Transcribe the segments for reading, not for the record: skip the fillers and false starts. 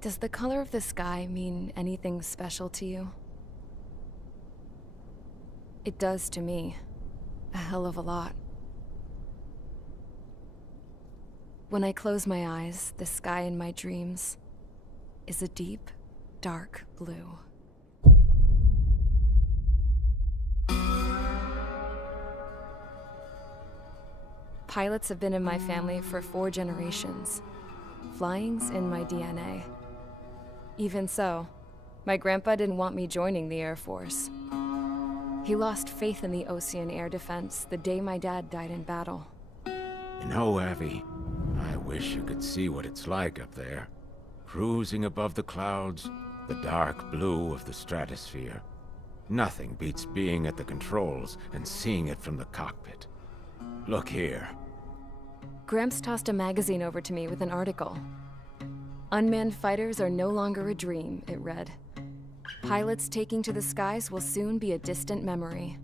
Does the color of the sky mean anything special to you? It does to me. A hell of a lot. When I close my eyes, the sky in my dreams is a deep, dark blue. Pilots have been in my family for 4 generations. Flying's in my DNA. Even so, my grandpa didn't want me joining the Air Force. He lost faith in the ocean air defense the day my dad died in battle. You know, Abby, I wish you could see what it's like up there. Cruising above the clouds, the dark blue of the stratosphere. Nothing beats being at the controls and seeing it from the cockpit. Look here. Gramps tossed a magazine over to me with an article. Unmanned fighters are no longer a dream, it read. Pilots taking to the skies will soon be a distant memory.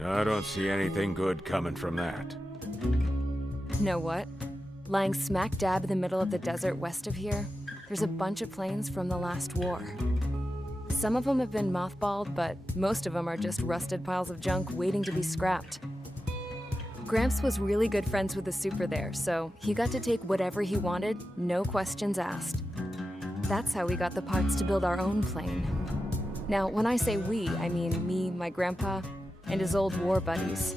I don't see anything good coming from that. Know what? Lying smack dab in the middle of the desert west of here, there's a bunch of planes from the last war. Some of them have been mothballed, but most of them are just rusted piles of junk waiting to be scrapped. Gramps was really good friends with the super there, so he got to take whatever he wanted, no questions asked. That's how we got the parts to build our own plane. Now, when I say we, I mean me, my grandpa, and his old war buddies.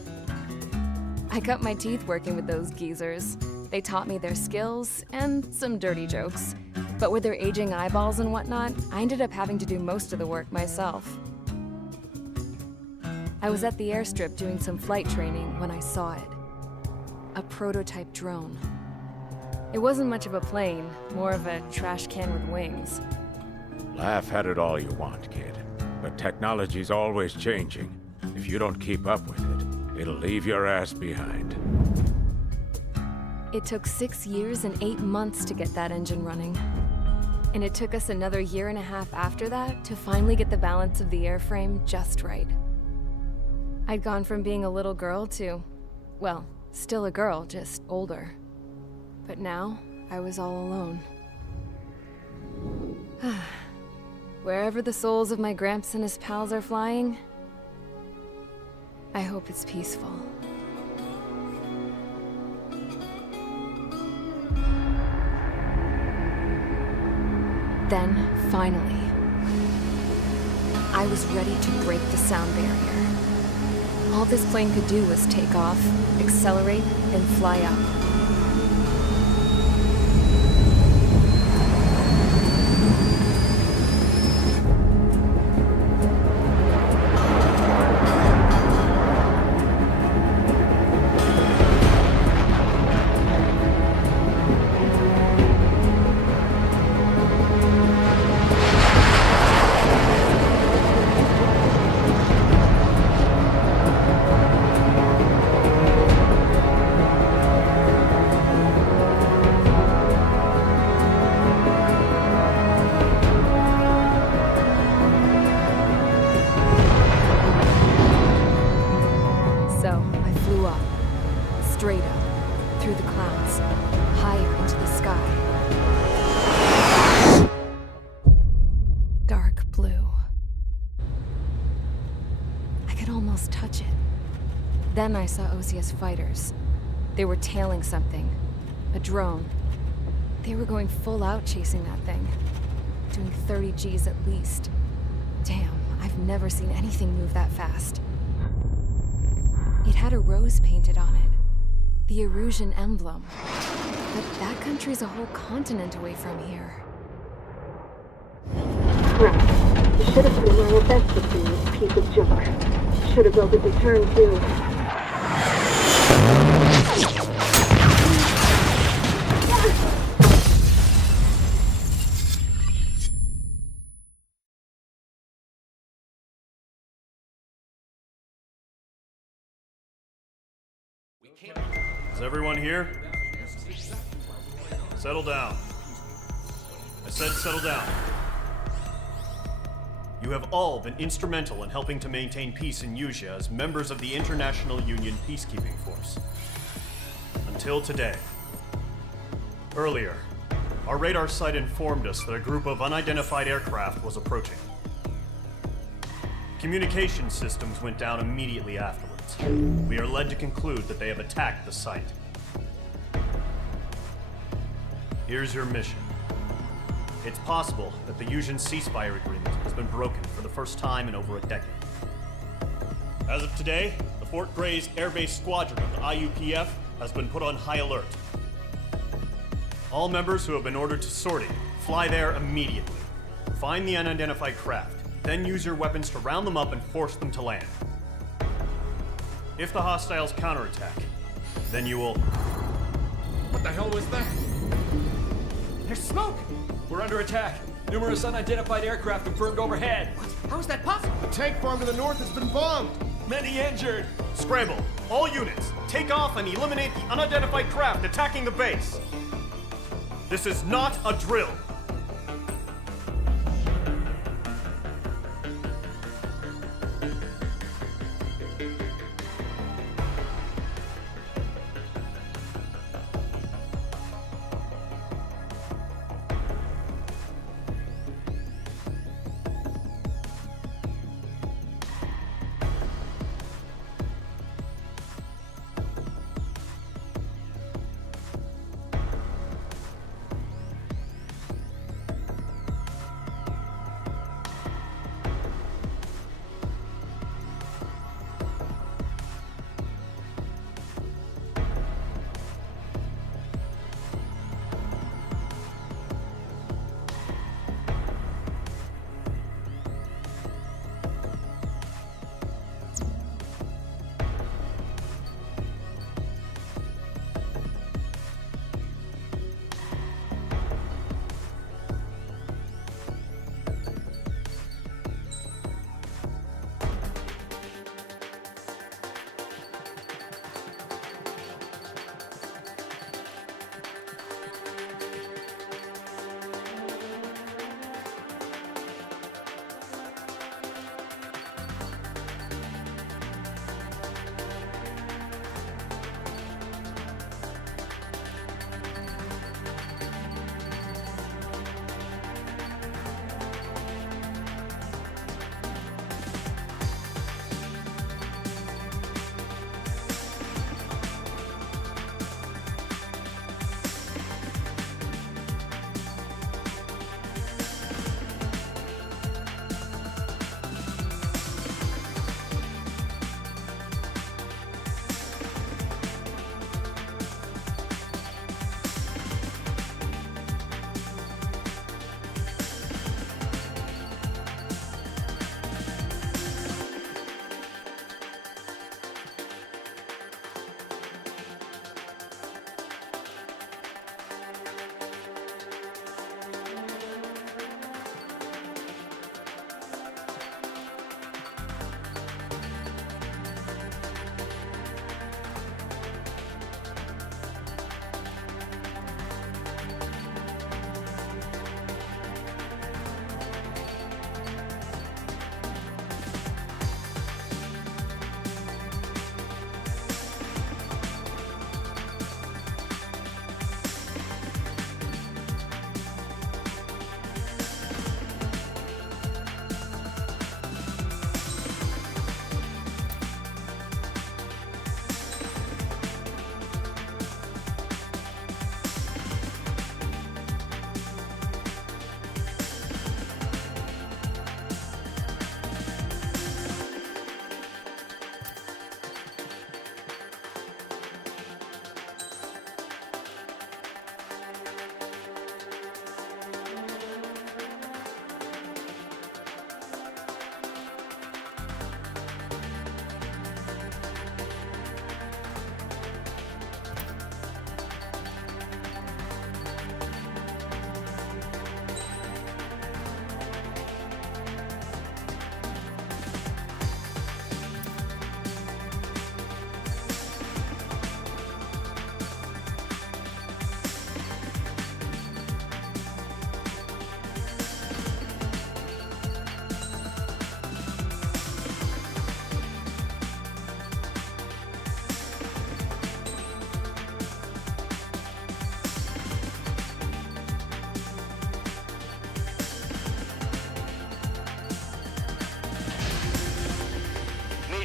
I cut my teeth working with those geezers. They taught me their skills, and some dirty jokes. But with their aging eyeballs and whatnot, I ended up having to do most of the work myself. I was at the airstrip doing some flight training when I saw it. A prototype drone. It wasn't much of a plane, more of a trash can with wings. Laugh at it all you want, kid. But technology's always changing. If you don't keep up with it, it'll leave your ass behind. It took 6 years and 8 months to get that engine running. And it took us another 1.5 years after that to finally get the balance of the airframe just right. I'd gone from being a little girl to, well, still a girl, just older. But now, I was all alone. Wherever the souls of my Gramps and his pals are flying, I hope it's peaceful. Then, finally, I was ready to break the sound barrier. All this plane could do was take off, accelerate, and fly up. Straight up, through the clouds, higher into the sky. Dark blue. I could almost touch it. Then I saw OCS fighters. They were tailing something. A drone. They were going full out chasing that thing. Doing 30 Gs at least. Damn, I've never seen anything move that fast. It had a rose painted on it. The Erusian emblem. But that country's a whole continent away from here. Crap. You should have been where your best would be, this piece of junk. Should have built a return too. Is everyone here? Settle down. I said settle down. You have all been instrumental in helping to maintain peace in Usea as members of the International Union Peacekeeping Force. Until today. Earlier, Our radar site informed us that a group of unidentified aircraft was approaching. Communication systems went down immediately afterwards. We are led to conclude that they have attacked the site. Here's your mission. It's possible that the Yuuzhan ceasefire agreement has been broken for the first time in over a decade. As of today, the Fort Grays Air Base Squadron of the IUPF has been put on high alert. All members who have been ordered to sortie, fly there immediately. Find the unidentified craft, then use your weapons to round them up and force them to land. If the hostiles counterattack, then you will... What the hell was that? There's smoke! We're under attack. Numerous unidentified aircraft confirmed overhead. What? How is that possible? The tank farm to the north has been bombed! Many injured. Scramble! All units, take off and eliminate the unidentified craft attacking the base! This is not a drill!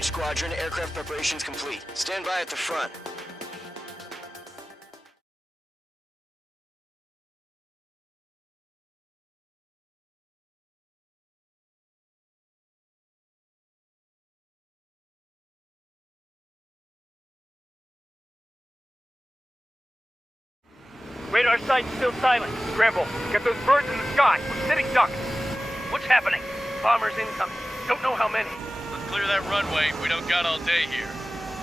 Mage Squadron, aircraft preparations complete. Stand by at the front. Radar site's still silent. Scramble. Get those birds in the sky. We're sitting ducks. What's happening? Bombers incoming. Don't know how many. Let's clear that runway. We don't got all day here.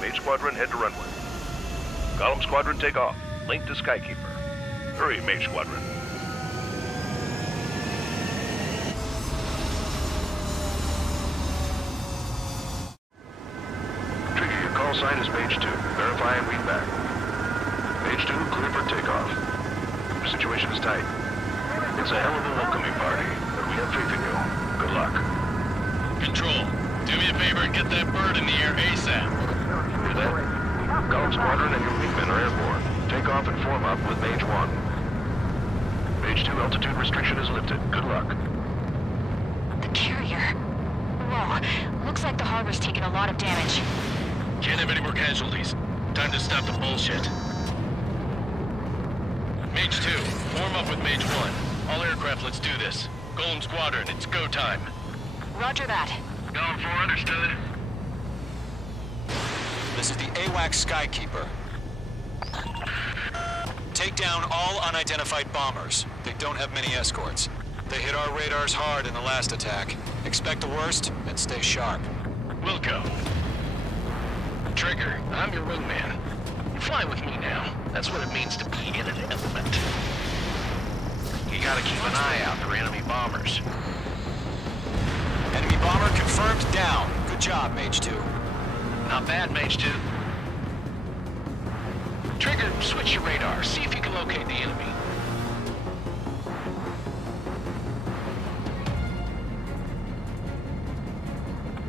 Mage Squadron, head to runway. Column Squadron, take off. Link to Skykeeper. Hurry, Mage Squadron. Trigger, your call sign is Mage 2. Verify and read back. Mage 2, clear for takeoff. The situation is tight. It's a hell of a welcoming party, but we have faith in you. Good luck. Control, do me a favor and get that bird in the air ASAP. Hear that? Column Squadron and your wingmen are airborne. Take off and form up with Mage 1. Mage 2, altitude restriction is lifted. Good luck. The carrier. Whoa, looks like the harbor's taken a lot of damage. Can't have any more casualties. Time to stop the bullshit. Mage 2, form up with Mage 1. All aircraft, let's do this. Golem Squadron, it's go time. Roger that. Going for understood. This is the AWACS Skykeeper. Take down all unidentified bombers. They don't have many escorts. They hit our radars hard in the last attack. Expect the worst and stay sharp. Wilco. Trigger, I'm your wingman. You fly with me now. That's what it means to be in an element. You gotta keep an eye out for enemy bombers. Enemy bomber confirmed down. Good job, Mage 2. Not bad, Mage 2. Trigger, switch your radar. See if you can locate the enemy.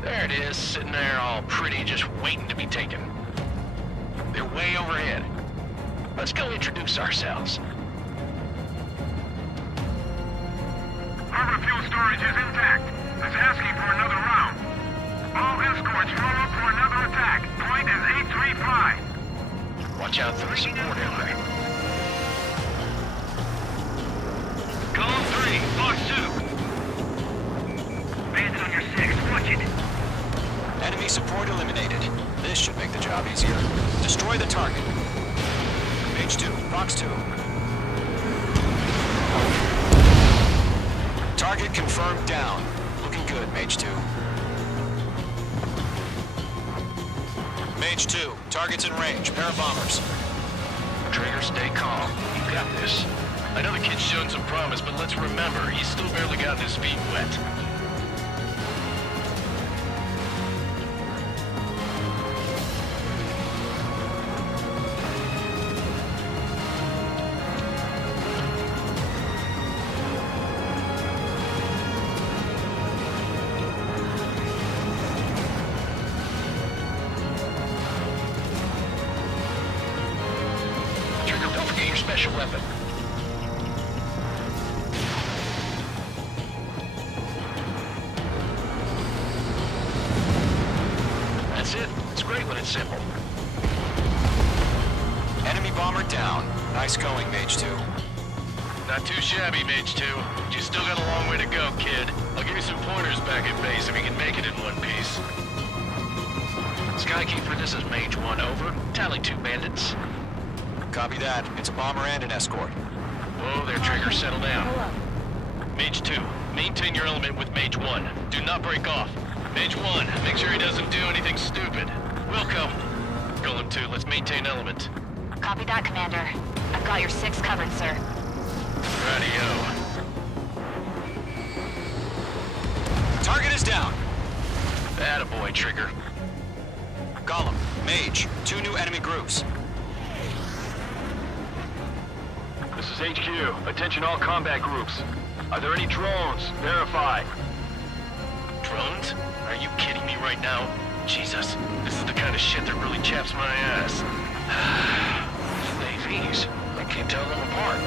There it is, sitting there all pretty, just waiting to be taken. They're way overhead. Let's go introduce ourselves. Harbor fuel storage is intact. It's asking for another round. All escorts roll up for another attack. Point is 835. Watch out for the support aircraft. Column 3, Fox 2. Bandit on your 6, watch it. Enemy support eliminated. This should make the job easier. Destroy the target. Mage 2, Fox 2. Target confirmed down. Looking good, Mage 2. Mage 2, target's in range. Pair of bombers. Trigger, stay calm. You got this. I know the kid's shown some promise, but let's remember, he's still barely gotten his feet wet. Special weapon. That's it. It's great when it's simple. Enemy bomber down. Nice going, Mage 2. Not too shabby, Mage 2. But you still got a long way to go, kid. I'll give you some pointers back at base if you can make it in one piece. Skykeeper, this is Mage 1, over. Tally 2 bandits. Copy that. It's a bomber and an escort. Whoa there, Trigger. Settle down. Mage 2, maintain your element with Mage 1. Do not break off. Mage 1, make sure he doesn't do anything stupid. Welcome. Golem 2, let's maintain element. Copy that, Commander. I've got your 6 covered, sir. Radio. Target is down. Attaboy, Trigger. Golem, Mage, 2 new enemy groups. This is HQ. Attention all combat groups. Are there any drones? Verify. Drones? Are you kidding me right now? Jesus, this is the kind of shit that really chaps my ass. AVs. I can't tell them apart.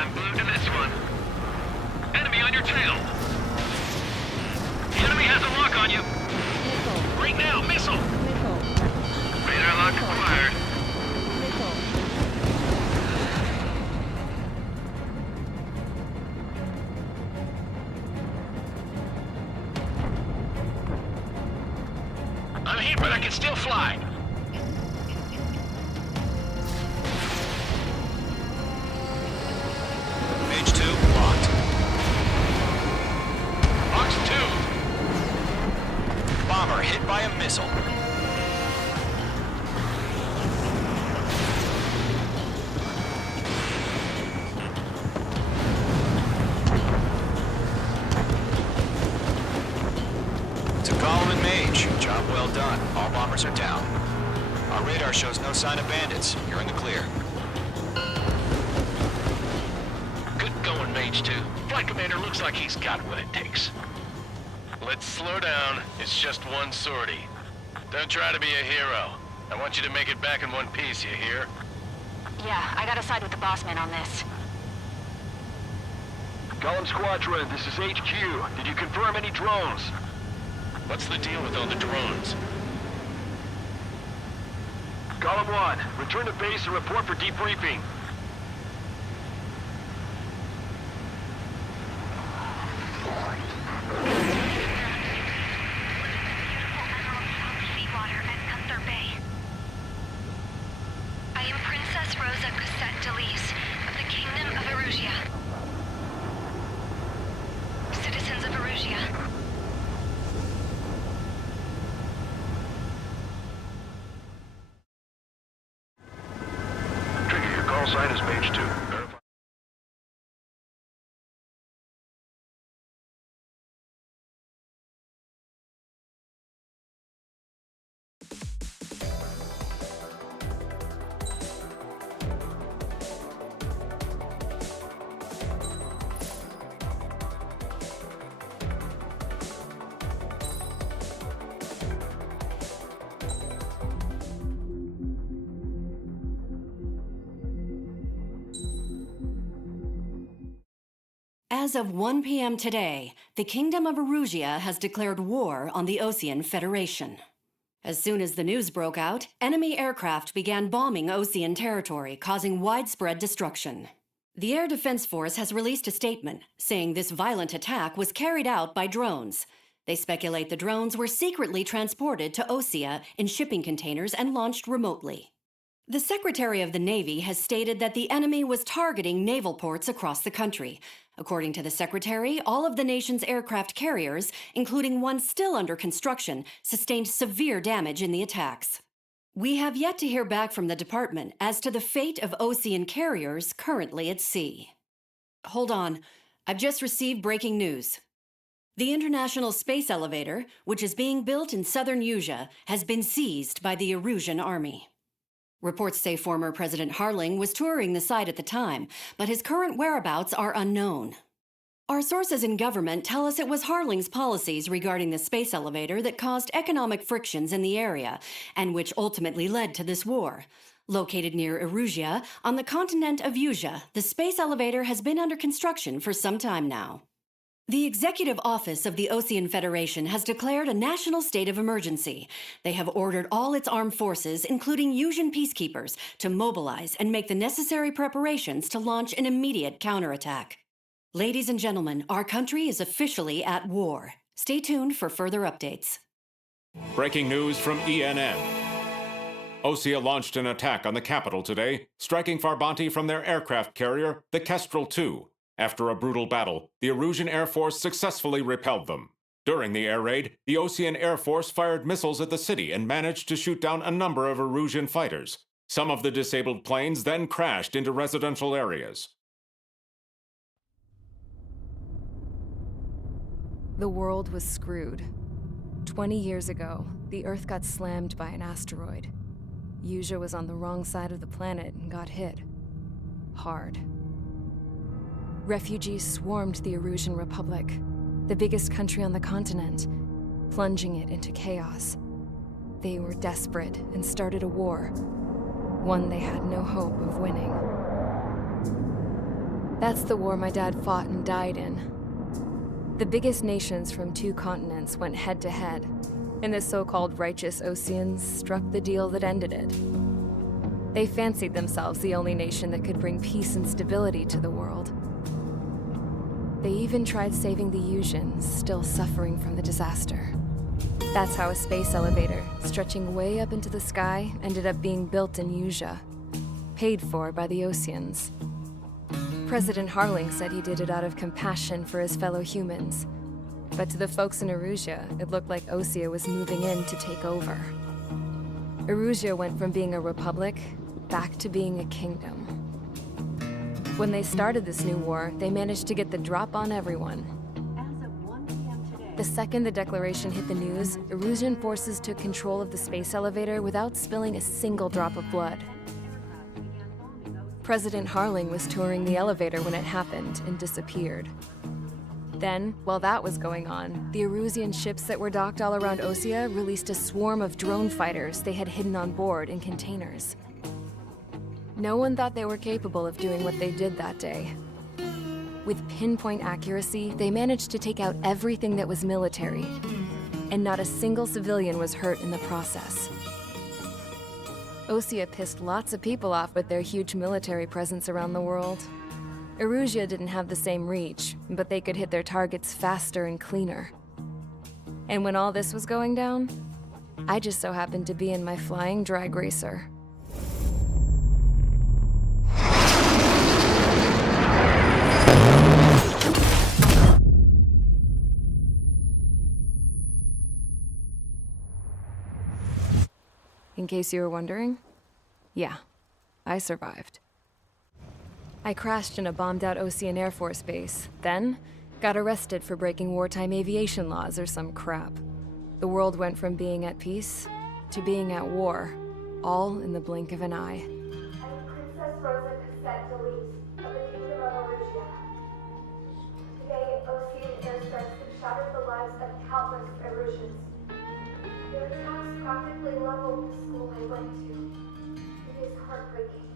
I'm glued to this one. Enemy on your tail. The enemy has a lock on you. Missile. Right now, missile. Missile. Radar lock acquired. Missile. I'm hit, but I can still fly. Mage 2, locked. Box 2. Bomber hit by a missile. To Golem and Mage, job well done. All bombers are down. Our radar shows no sign of bandits. You're in the clear. Good going, Mage 2. Flight Commander looks like he's got what it takes. Let's slow down. It's just one sortie. Don't try to be a hero. I want you to make it back in one piece, you hear? Yeah, I gotta side with the boss man on this. Golem Squadron, this is HQ. Did you confirm any drones? What's the deal with all the drones? Golem 1, return to base and report for debriefing. I am Princess Rosa Cassette Delise of the Kingdom of Erusia. Citizens of Erusia. Trigger, your call sign is Mage 2. Verify. As of 1 p.m. today, the Kingdom of Erusia has declared war on the Osean Federation. As soon as the news broke out, enemy aircraft began bombing Osean territory, causing widespread destruction. The Air Defense Force has released a statement saying this violent attack was carried out by drones. They speculate the drones were secretly transported to Osea in shipping containers and launched remotely. The Secretary of the Navy has stated that the enemy was targeting naval ports across the country. According to the Secretary, all of the nation's aircraft carriers, including one still under construction, sustained severe damage in the attacks. We have yet to hear back from the department as to the fate of Osean carriers currently at sea. Hold on, I've just received breaking news. The International Space Elevator, which is being built in southern Erusia, has been seized by the Erusian Army. Reports say former President Harling was touring the site at the time, but his current whereabouts are unknown. Our sources in government tell us it was Harling's policies regarding the space elevator that caused economic frictions in the area, and which ultimately led to this war. Located near Erusia, on the continent of Erusia, the space elevator has been under construction for some time now. The Executive Office of the Osean Federation has declared a national state of emergency. They have ordered all its armed forces, including Erusian peacekeepers, to mobilize and make the necessary preparations to launch an immediate counterattack. Ladies and gentlemen, our country is officially at war. Stay tuned for further updates. Breaking news from ENN. Osea launched an attack on the capital today, striking Farbanti from their aircraft carrier, the Kestrel II. After a brutal battle, the Erusian Air Force successfully repelled them. During the air raid, the Osean Air Force fired missiles at the city and managed to shoot down a number of Erusian fighters. Some of the disabled planes then crashed into residential areas. The world was screwed. 20 years ago, the Earth got slammed by an asteroid. Erusia was on the wrong side of the planet and got hit. Hard. Refugees swarmed the Erusian Republic, the biggest country on the continent, plunging it into chaos. They were desperate and started a war, one they had no hope of winning. That's the war my dad fought and died in. The biggest nations from 2 continents went head to head, and the so-called righteous Oseans struck the deal that ended it. They fancied themselves the only nation that could bring peace and stability to the world. They even tried saving the Usians, still suffering from the disaster. That's how a space elevator, stretching way up into the sky, ended up being built in Usia, paid for by the Oseans. President Harling said he did it out of compassion for his fellow humans. But to the folks in Erusia, it looked like Osea was moving in to take over. Erusia went from being a republic back to being a kingdom. When they started this new war, they managed to get the drop on everyone. The second the declaration hit the news, Erusian forces took control of the space elevator without spilling a single drop of blood. President Harling was touring the elevator when it happened and disappeared. Then, while that was going on, the Erusian ships that were docked all around Osea released a swarm of drone fighters they had hidden on board in containers. No one thought they were capable of doing what they did that day. With pinpoint accuracy, they managed to take out everything that was military, and not a single civilian was hurt in the process. Osea pissed lots of people off with their huge military presence around the world. Erusia didn't have the same reach, but they could hit their targets faster and cleaner. And when all this was going down, I just so happened to be in my flying drag racer. In case you were wondering, yeah, I survived. I crashed in a bombed-out Osean Air Force base, then got arrested for breaking wartime aviation laws or some crap. The world went from being at peace to being at war, all in the blink of an eye. I'm Princess Rosa Cassette Delete of the Kingdom of Erusia. Today, Osean airstrikes have shattered the lives of countless Erusians. Their attacks practically leveled the school I went to. It is heartbreaking.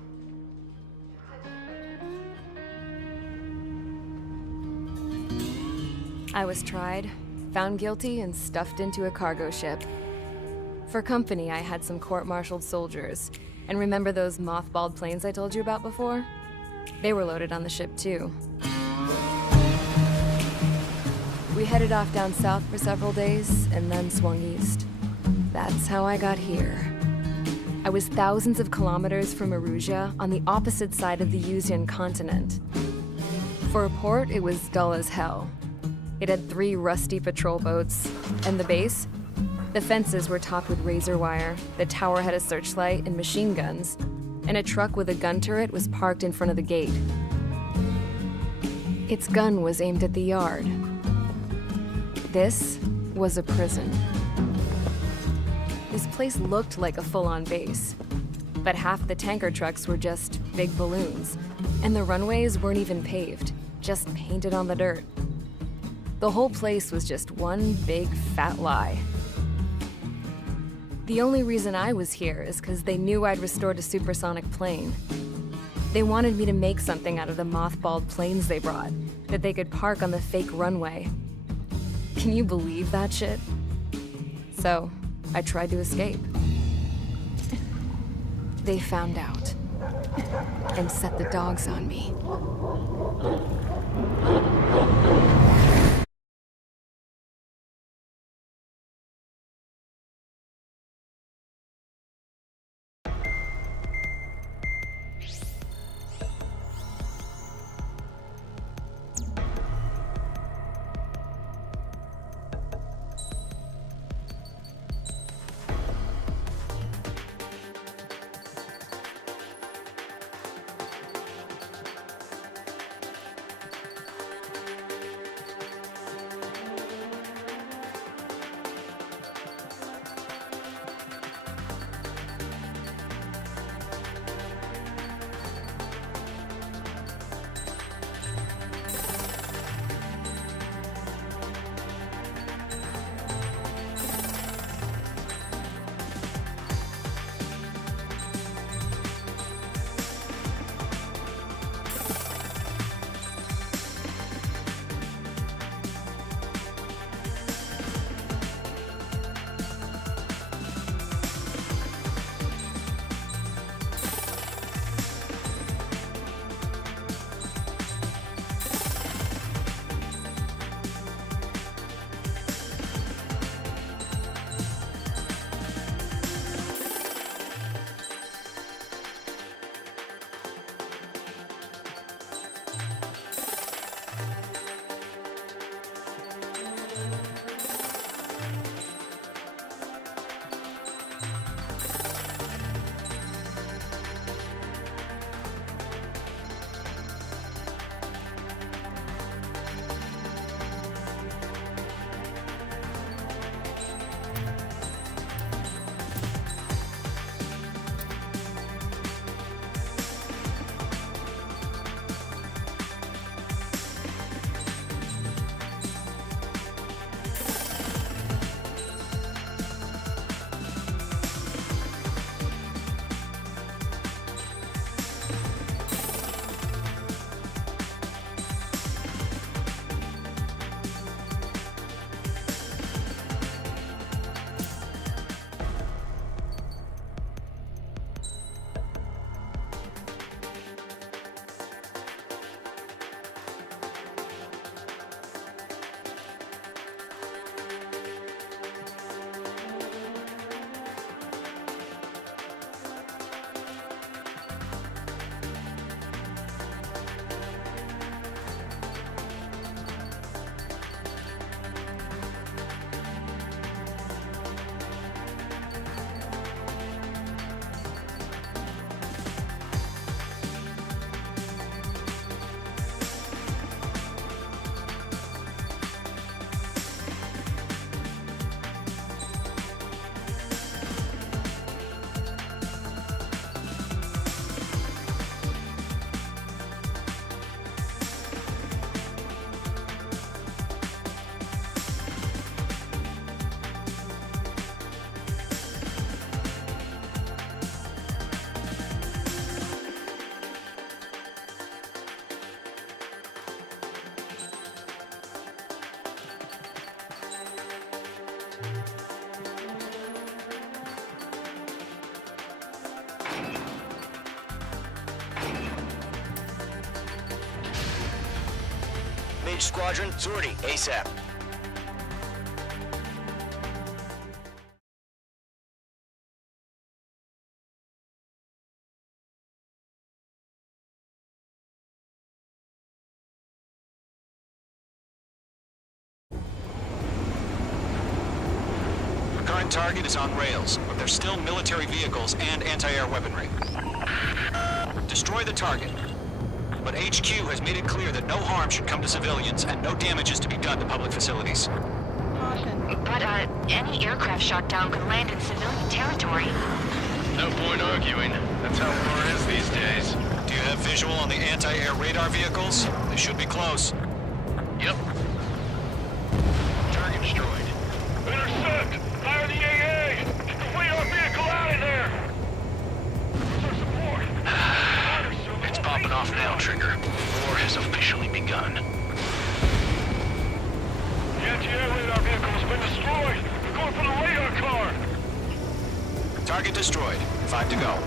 I was tried, found guilty, and stuffed into a cargo ship. For company, I had some court-martialed soldiers. And remember those mothballed planes I told you about before? They were loaded on the ship too. We headed off down south for several days, and then swung east. That's how I got here. I was thousands of kilometers from Erusia, on the opposite side of the Usian continent. For a port, it was dull as hell. It had 3 rusty patrol boats, and the base? The fences were topped with razor wire, the tower had a searchlight and machine guns, and a truck with a gun turret was parked in front of the gate. Its gun was aimed at the yard. This was a prison. This place looked like a full-on base, but half the tanker trucks were just big balloons, and the runways weren't even paved, just painted on the dirt. The whole place was just one big fat lie. The only reason I was here is because they knew I'd restored a supersonic plane. They wanted me to make something out of the mothballed planes they brought, that they could park on the fake runway. Can you believe that shit? So, I tried to escape. They found out, and set the dogs on me. Mage Squadron, sortie, ASAP. Current target is on rails, but there's still military vehicles and anti-air weaponry. Destroy the target. But HQ has made it clear that no harm should come to civilians and no damage is to be done to public facilities. But, any aircraft shot down could land in civilian territory. No point arguing. That's how war is these days. Do you have visual on the anti-air radar vehicles? They should be close. Yep. Target destroyed. Intercept! Fire the AA! Get the radar vehicle out of there! Where's our support? It's popping off now, Trigger. War has officially begun. The anti-air radar vehicle has been destroyed! We're going for the radar car! Target destroyed. 5 to go.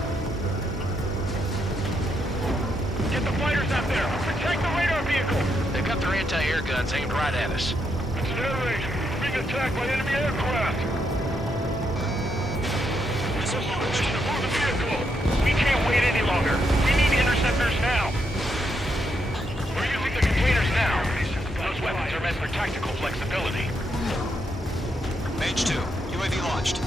Get the fighters out there! Protect the radar vehicle! They've got their anti-air guns aimed right at us. It's an air raid! We're being attacked by enemy aircraft! This is position to move the vehicle! We can't wait any longer! We need interceptors now! We're using the containers now! Those weapons are meant for tactical flexibility. Mage 2, UAV launched.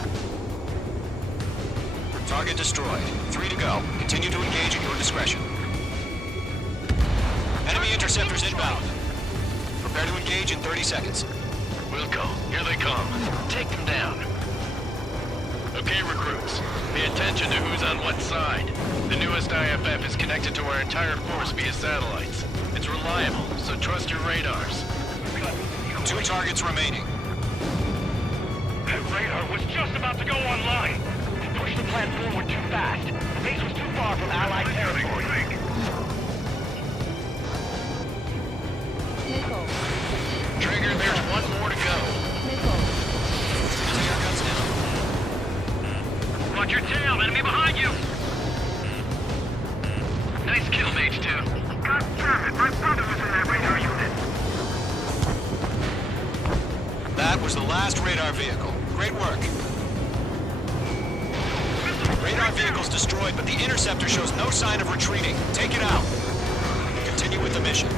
Target destroyed. 3 to go. Continue to engage at your discretion. Enemy interceptors inbound. Prepare to engage in 30 seconds. Wilco, here they come. Take them down. Okay, recruits. Pay attention to who's on what side. The newest IFF is connected to our entire force via satellites. It's reliable, so trust your radars. 2 targets remaining. That radar was just about to go online. Push the plan forward too fast. The base was too far from Allied territory. Trigger, there's one more to go. Anti-air guns down. Watch your tail, enemy behind you! Nice kill, Mage 2. God damn it, my brother was in that radar unit! That was the last radar vehicle. Great work. Radar vehicle's destroyed, but the interceptor shows no sign of retreating. Take it out. Continue with the mission.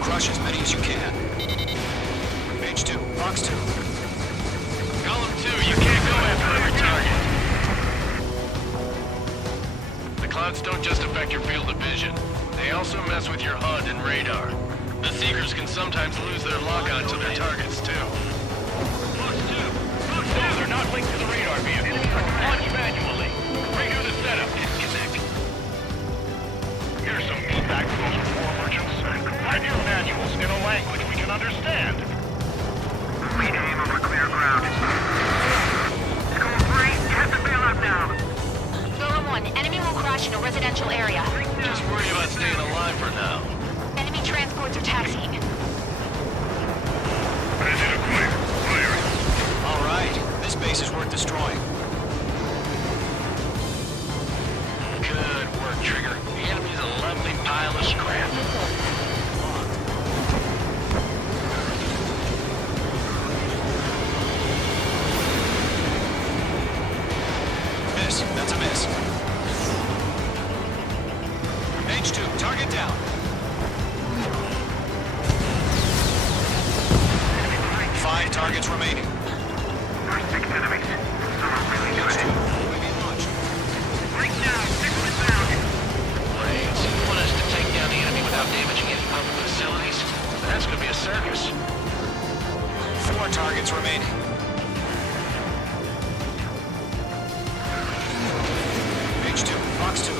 Crush as many as you can. Mage 2, Fox 2. Column 2, you can't go after your target. The clouds don't just affect your field of vision. They also mess with your HUD and radar. The Seekers can sometimes lose their lock-on to their targets, too. Those are not linked to the radar vehicle. Launch manually. Redo the setup. Disconnect. Here's some feedback from those war merchants. Write your manuals in a language we can understand. We aim over clear ground. Score 3, have to bail out now. Golem 1, enemy will crash in a residential area. Just worry about staying alive for now. Enemy transports are taxiing. Ready to clear. Clearing. All right. This base is worth destroying. Good work, Trigger. The enemy's a lovely pile of scrap. Miss. That's a miss. Mage 2, target down. 5 targets remaining. There's 6 enemies. Some are really Mage 2, good. UAV launched. Right now, 6 inbound. Brains, you want us to take down the enemy without damaging any public facilities? That's gonna be a circus. 4 targets remaining. Mage 2, Fox 2.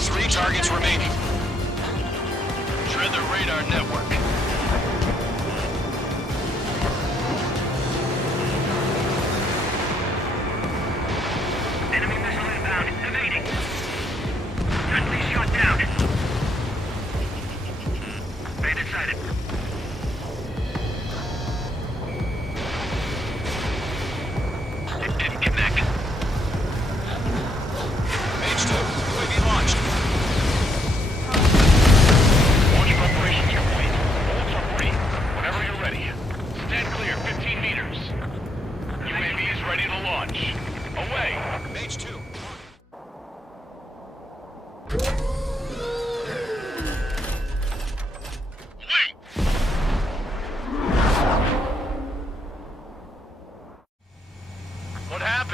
3 targets remaining. Shred the radar network. Enemy missile inbound. Evading. Friendly shot down. Bandit sighted. It didn't connect. Mage 2, UAV launched.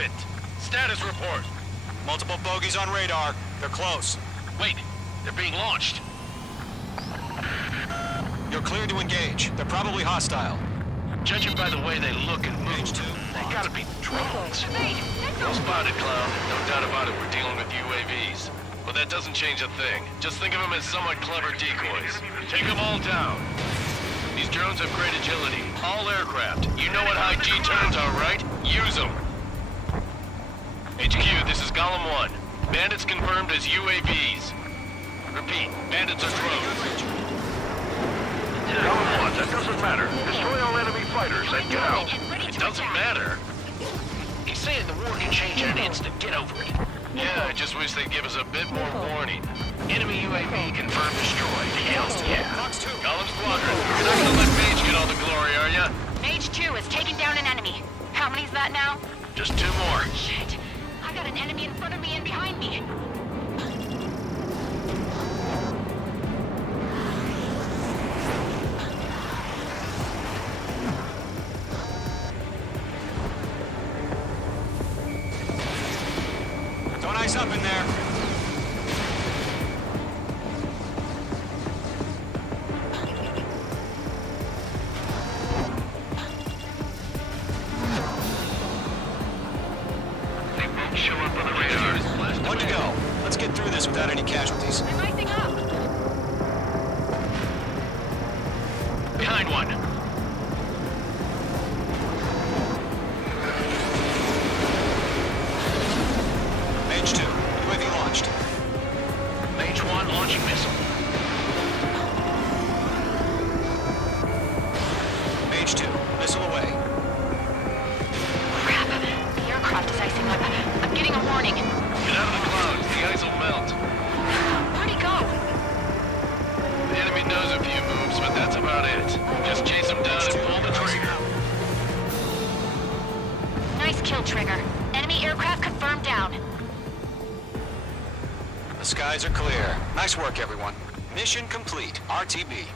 it. Status report. Multiple bogeys on radar. They're close. Wait, they're being launched. You're cleared to engage. They're probably hostile. Judging by the way they look and move, they gotta be drones. Well spotted, Clown. No doubt about it, we're dealing with UAVs. But that doesn't change a thing. Just think of them as somewhat clever decoys. Take them all down. These drones have great agility. All aircraft. You know what high G turns are, right? Use them. HQ, this is Golem 1. Bandits confirmed as UAVs. Repeat, bandits are drones. Golem 1, that doesn't matter. Destroy all enemy fighters and get out. It doesn't matter. He's saying the war can change in an instant. Get over it. Yeah, I just wish they'd give us a bit more warning. Enemy UAV confirmed destroyed. Hell yeah. Golem Squadron, you're not gonna let Mage get all the glory, are ya? Mage 2 has taken down an enemy. How many's that now? Just 2 more. Shit. I got an enemy in front of me and behind me. Don't ice up in there. They won't show up on the radar. One to go. Let's get through this without any casualties. I'm rising up. Behind one. Mage 2, UAV launched. Mage 1 launching missile. Mage 2, missile away. Crap. The aircraft is icing up. I'm getting a warning. Get out of the clouds, the ice will melt. Where'd he go? The enemy knows a few moves, but that's about it. Just chase him down and pull the trigger. Nice kill, Trigger. Enemy aircraft confirmed down. The skies are clear. Nice work, everyone. Mission complete. RTB.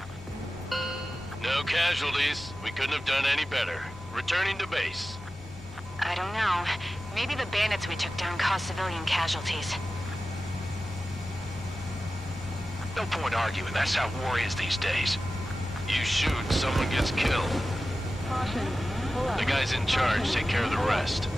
No casualties. We couldn't have done any better. Returning to base. I don't know. Maybe the bandits we took down caused civilian casualties. No point arguing. That's how war is these days. You shoot, someone gets killed. The guys in charge take care of the rest.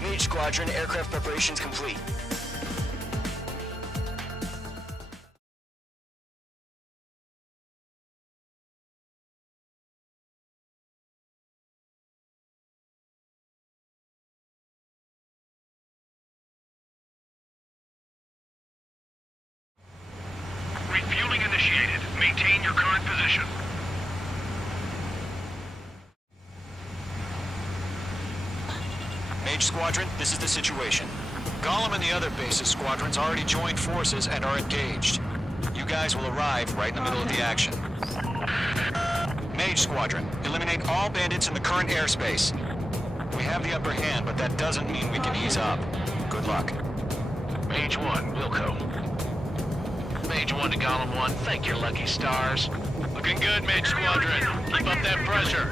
Mage Squadron, aircraft preparations complete. Refueling initiated. Maintain your current position. Mage Squadron, this is the situation. Golem and the other bases squadrons already joined forces and are engaged. You guys will arrive right in the middle of the action. Mage Squadron, eliminate all bandits in the current airspace. We have the upper hand, but that doesn't mean we can ease up. Good luck. Mage 1, Wilco. Mage 1 to Golem 1, thank your lucky stars. Looking good, Mage Squadron. Keep up that pressure.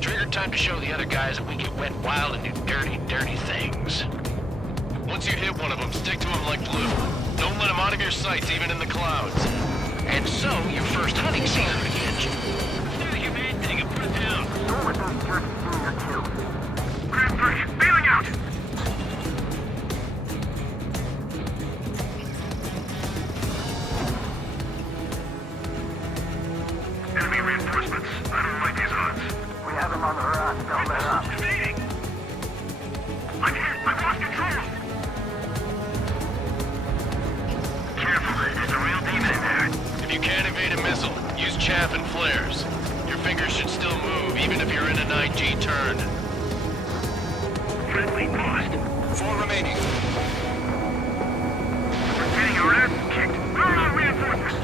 Trigger time to show the other guys that we get wet wild and do dirty, dirty things. Once you hit one of them, stick to them like glue. Don't let them out of your sights, even in the clouds. And so, your first hunting season begins. Do the humane thing and put it down. Go with those jerks doing your kill. Grand 3, bailing out! Enemy reinforcements. I don't like these odds. We have them on the run. Don't let up. Invading! I'm hit! I've lost control! Careful, there's a real demon in there. If you can't evade a missile, use chaff and flares. Your fingers should still move, even if you're in a 9G turn. Friendly lost. 4 remaining. We're getting our asses kicked. Where are our reinforcements?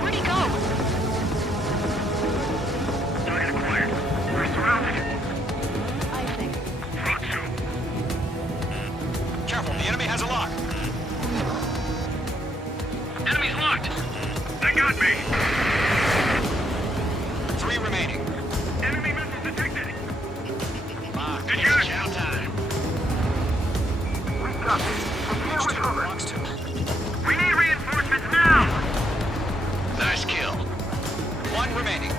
Where'd he go? Target acquired. We're surrounded. I think. Thought so. Careful, the enemy has a lock. Enemy's locked. They got me. 3 remaining. Enemy missile detected. Lock. Did you? Chow time. We got this. We can't recover. Locks 2. We need reinforcements now. Nice kill. 1 remaining.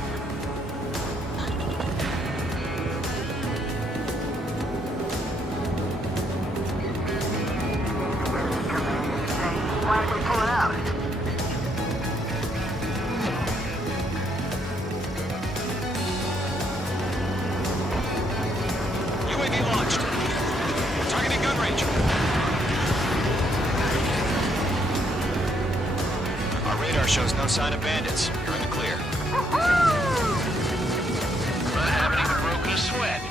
Why don't we pull it out? UAV launched. Targeting gun range. Our radar shows no sign of bandits. You're in the clear. I haven't even broken a sweat.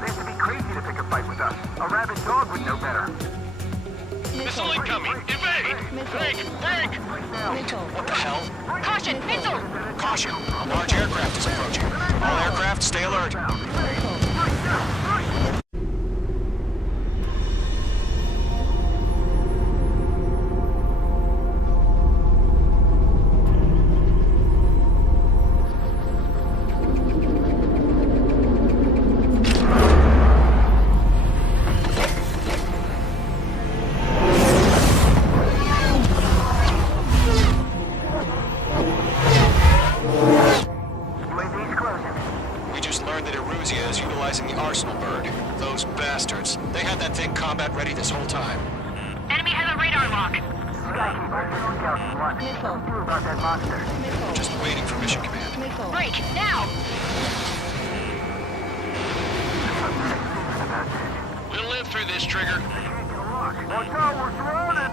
They have to be crazy to pick a fight with us. A rabid dog would know better. Missile incoming! Evade! Break! Break! What the hell? Caution! Missile! Caution! A large aircraft is approaching. All aircraft, stay alert. We just learned that Eruzia is utilizing the Arsenal bird. Those bastards. They had that thing combat ready this whole time. Enemy has a radar lock. What do about that monster? Just waiting for mission command. Break! Now! We'll live through this, Trigger. Watch out, we're surrounded!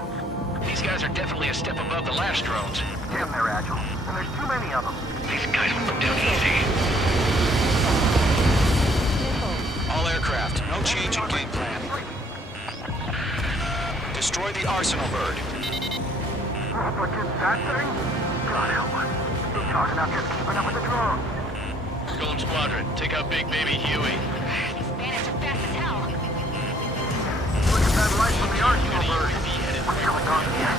These guys are definitely a step above the last drones. Damn, they're agile. And there's too many of them. These guys will go down easy. All aircraft, no change in game plan. Destroy the Arsenal bird. What's in that thing? God help us. You're talking about just keeping up with the drones. Golem Squadron, take out Big Baby Huey. These bandits are fast as hell. Look at that light from the Arsenal bird. What's going on here?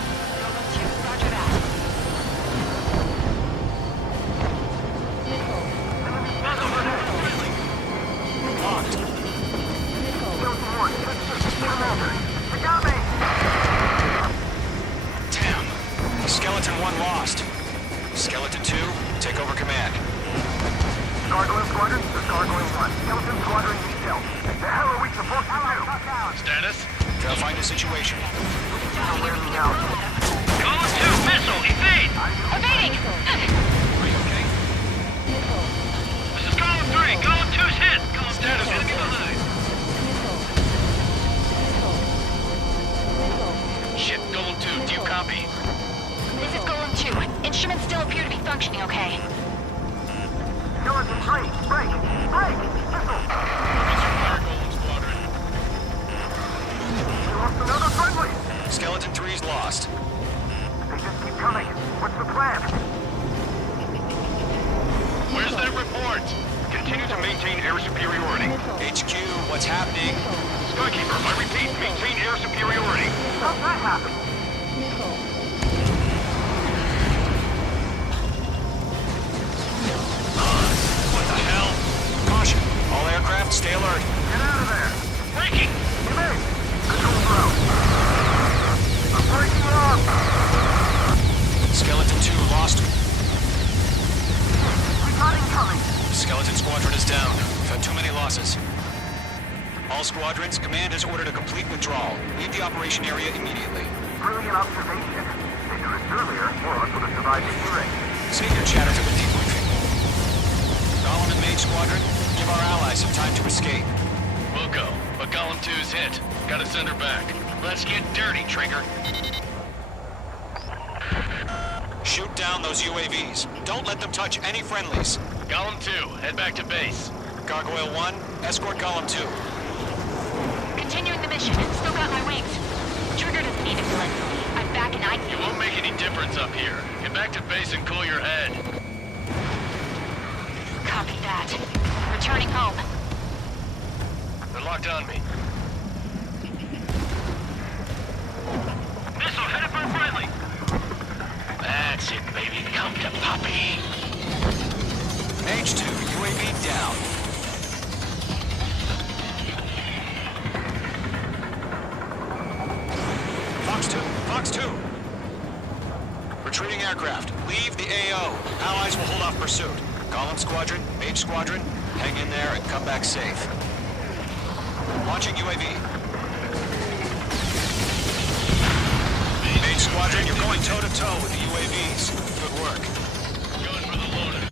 Roger that. Locked. They got me! Damn. Skeleton 1 lost. Skeleton 2, take over command. Gargoyle Squadron, this is Gargoyle 1. Skeleton Squadron needs help. The hell are we supposed to do? Status? Verifying the situation. Wearing me out. Golem 2, missile, evade! Evading! Are you okay? This is Golem 3, Golem 2's hit! Status, enemy behind. Shit, Golem 2, do you copy? This is Golem 2. Instruments still appear to be functioning okay. Skeleton 3, break! Break! Missile! Golem Squadron. We lost another friendly! Skeleton 3's lost. They just keep coming. What's the plan? Where's that report? continue to maintain air superiority. HQ, what's happening? Skykeeper, I repeat, maintain air superiority. How's that happen? What the hell? Caution, all aircraft stay alert. Get out of there. Breaking! Remain! Control ground. I'm breaking off! Skeleton 2 lost. We got incoming. Skeleton Squadron is down. We've had too many losses. All squadrons, command has ordered a complete withdrawal. Leave the operation area immediately. Brilliant observation. If you was earlier, more of us would have survived the hearing. Save your chatter to the debriefing. Golem and Mage Squadron, give our allies some time to escape. We'll go, but Golem 2's hit. Gotta send her back. Let's get dirty, Trigger. Shoot down those UAVs. Don't let them touch any friendlies. Golem 2, head back to base. Gargoyle 1, escort Golem 2. Continuing the mission. Still got my wings. Trigger doesn't need to kill anybody. I'm back and I... It won't make any difference up here. Get back to base and cool your head. Copy that. Returning home. They're locked on me. Missile headed for friendly. That's it, baby. Come to Poppy. Mage 2, UAV down. Fox 2. Retreating aircraft. Leave the AO. Allies will hold off pursuit. Golem Squadron, Mage Squadron, hang in there and come back safe. Launching UAV. Mage Squadron, you're going toe-to-toe with the UAVs. Good work. Going for the loader.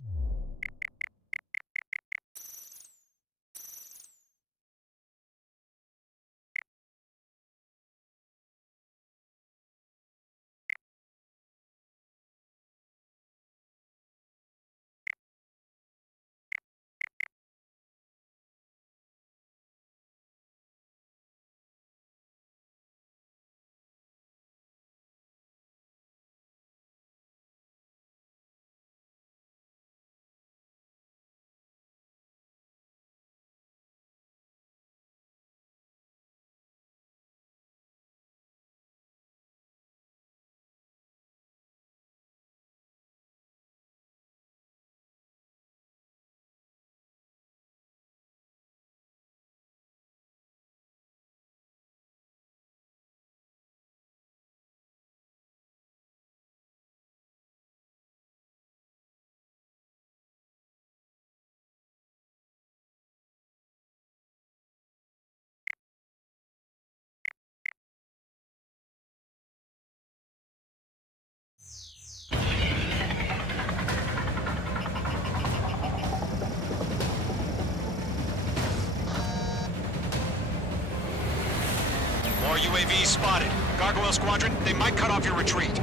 More UAVs spotted. Gargoyle Squadron, they might cut off your retreat.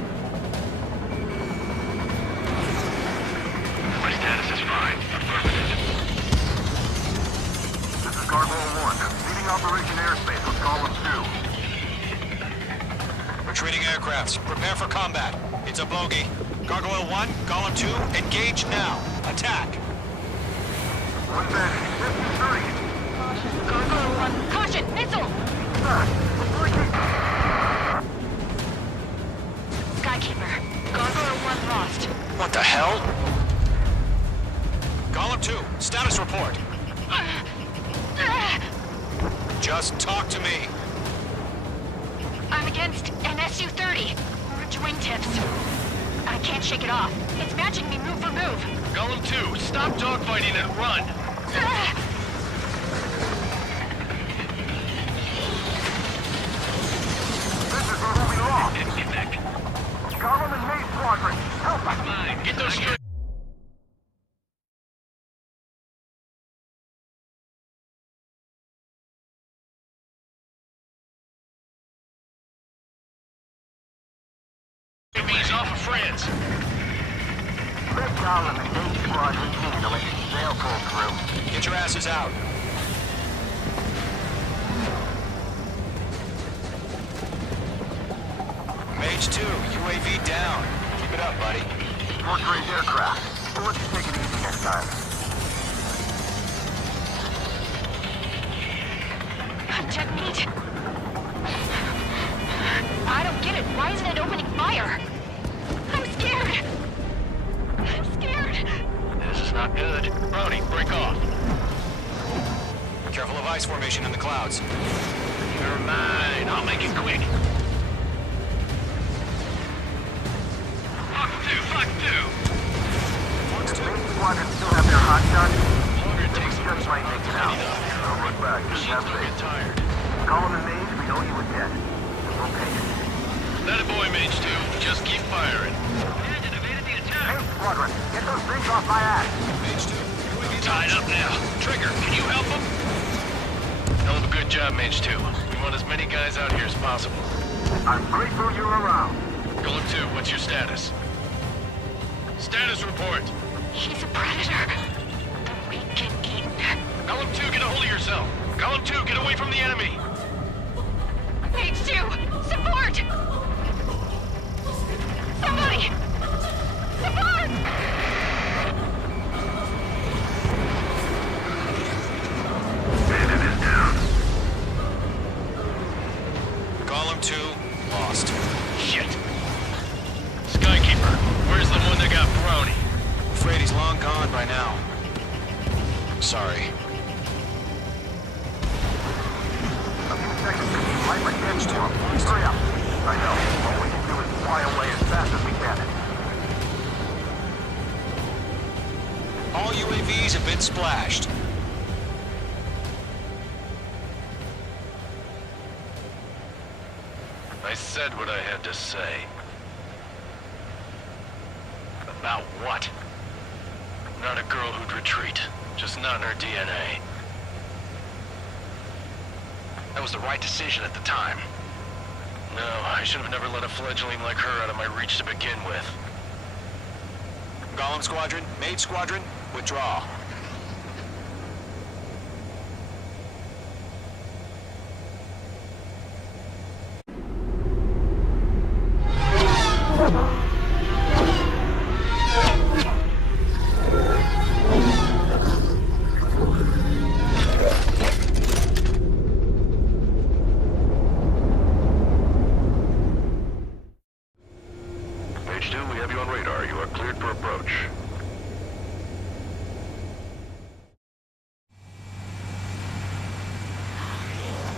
My status is fine. Affirmative. This is Gargoyle 1. Leaving Operation Airspace with Golem 2. Retreating aircrafts, prepare for combat. It's a bogey. Gargoyle 1, Golem 2, engage now. Attack. One bandit. 53. Gargoyle 1. Caution! Missile! Skykeeper. Gargoyle 1 lost. What the hell? Golem 2, status report. Just talk to me. I'm against an Su-30. Orange wingtips. I can't shake it off. It's matching me move for move. Golem 2, stop dogfighting and run. Disconnect. Golem and Mage Squadron, help us! Fine, get those straight. UAVs off of France. Let Golem and Mage Squadron handle it. They'll pull through. Get your asses out. Mage 2, UAV down. Keep it up, buddy. More great aircraft. But let's take it easy next time. Contact meet. I don't get it. Why isn't it opening fire? I'm scared. I'm scared. This is not good. Brody, break off. Careful of ice formation in the clouds. You're mine. I'll make it quick. Fuck two. Does main squadron still have their hot shot? Longer it takes Just might make it out. Don't look back. Just have Machines will get faith. tired. Call him a mage, we know you were dead. We'll pay you. That a boy, Mage 2. Just keep firing. Main squadron, get those things off my ass. Mage 2, UAV Tied up now. Trigger, can you help him? Hell of a good job, Mage 2. We want as many guys out here as possible. I'm grateful you're around. Golem 2, what's your status? Status report. He's a predator. The weak get eaten. Golem 2, get a hold of yourself. Golem 2, get away from the enemy. Mage 2, support! Somebody! Support! Bandit is down. Golem 2, lost. Shit. Skykeeper, where's the one that got brownie? Afraid he's long gone by now. Sorry. A few seconds to keep life against you. Hurry up. I know. All we can do is fly away as fast as we can. All UAVs have been splashed. I said what I had to say. About what? Not a girl who'd retreat. Just not in her DNA. That was the right decision at the time. No, I should have never let a fledgling like her out of my reach to begin with. Golem Squadron, Mage Squadron, withdraw. Page 2, we have you on radar. You are cleared for approach.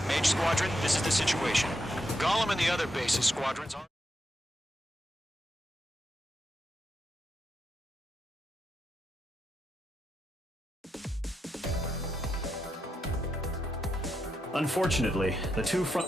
Mage Squadron, this is the situation. Golem and the other bases squadrons are... Unfortunately, the two front...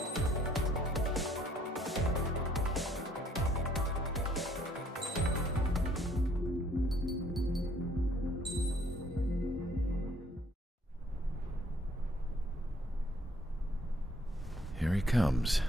Here he comes.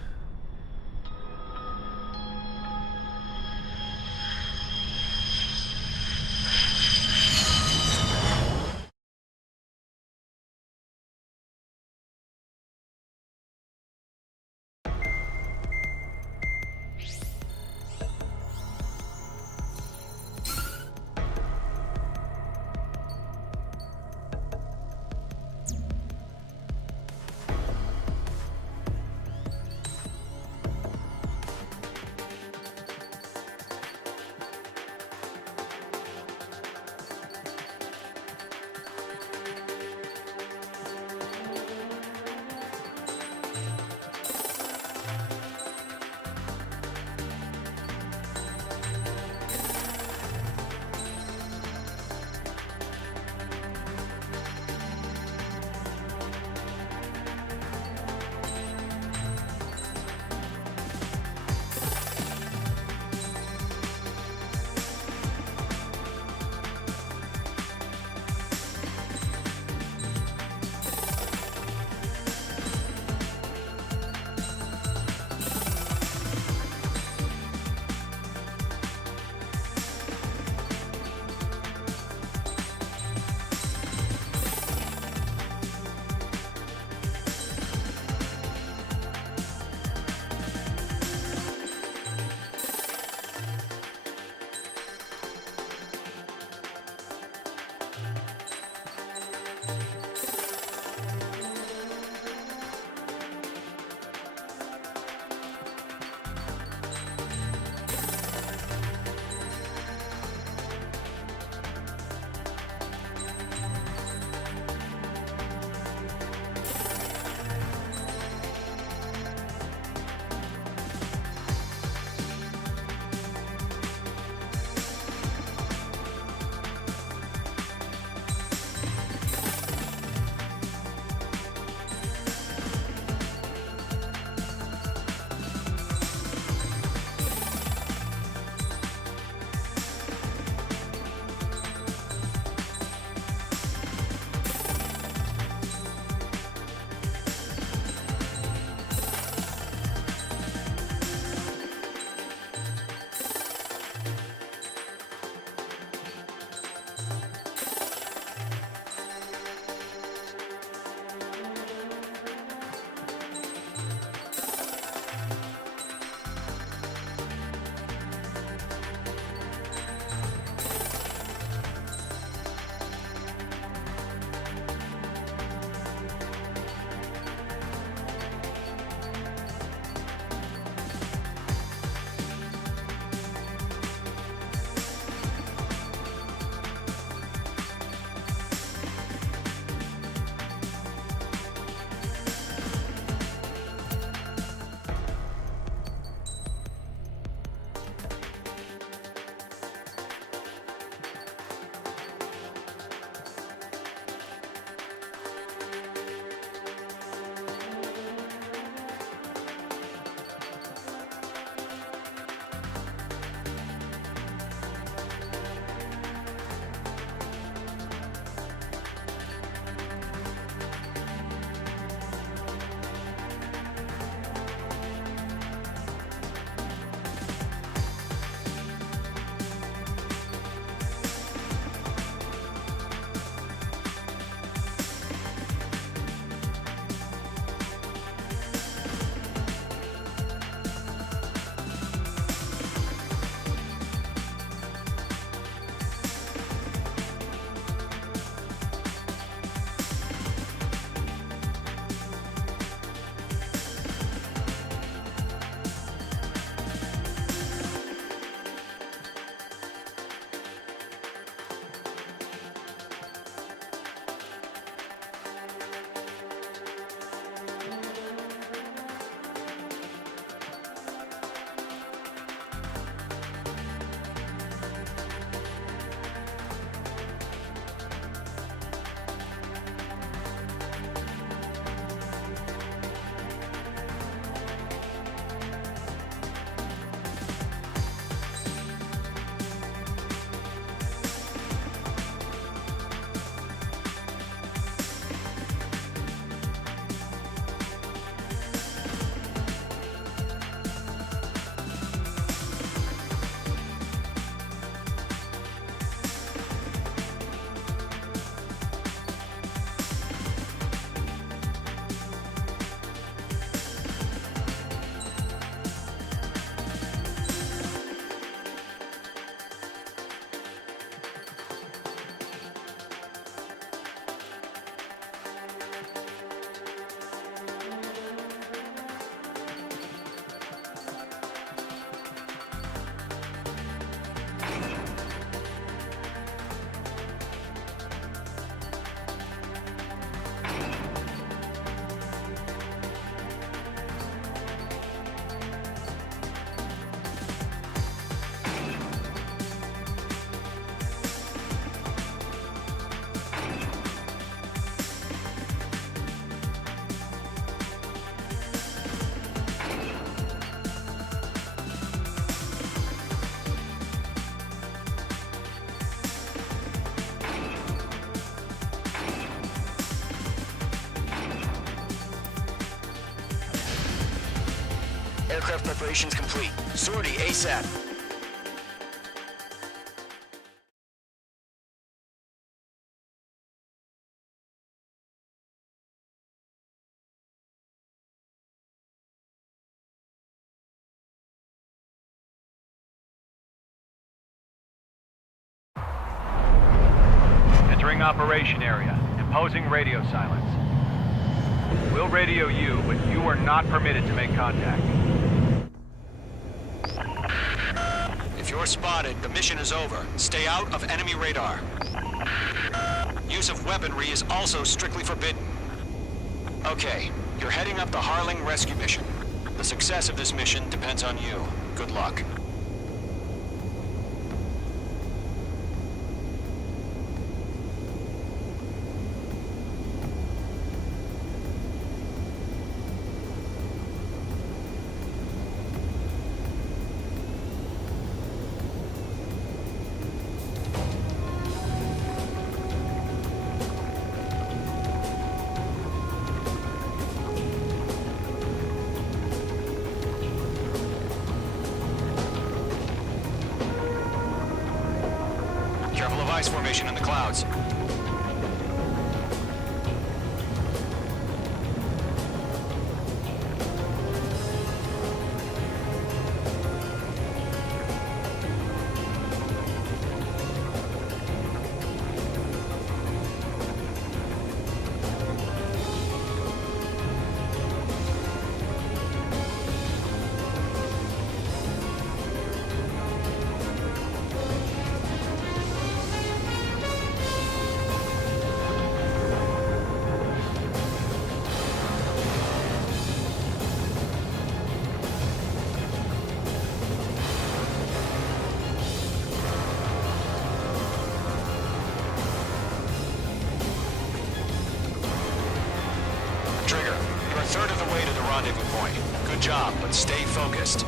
Aircraft preparations complete. Sortie ASAP. Entering operation area. Imposing radio silence. We'll radio you, but you are not permitted to make contact. If you're spotted, the mission is over. Stay out of enemy radar. Use of weaponry is also strictly forbidden. Okay, you're heading up the Harling rescue mission. The success of this mission depends on you. Good luck. Careful of ice formation in the clouds. Trigger, you're a third of the way to the rendezvous point. Good job, but stay focused.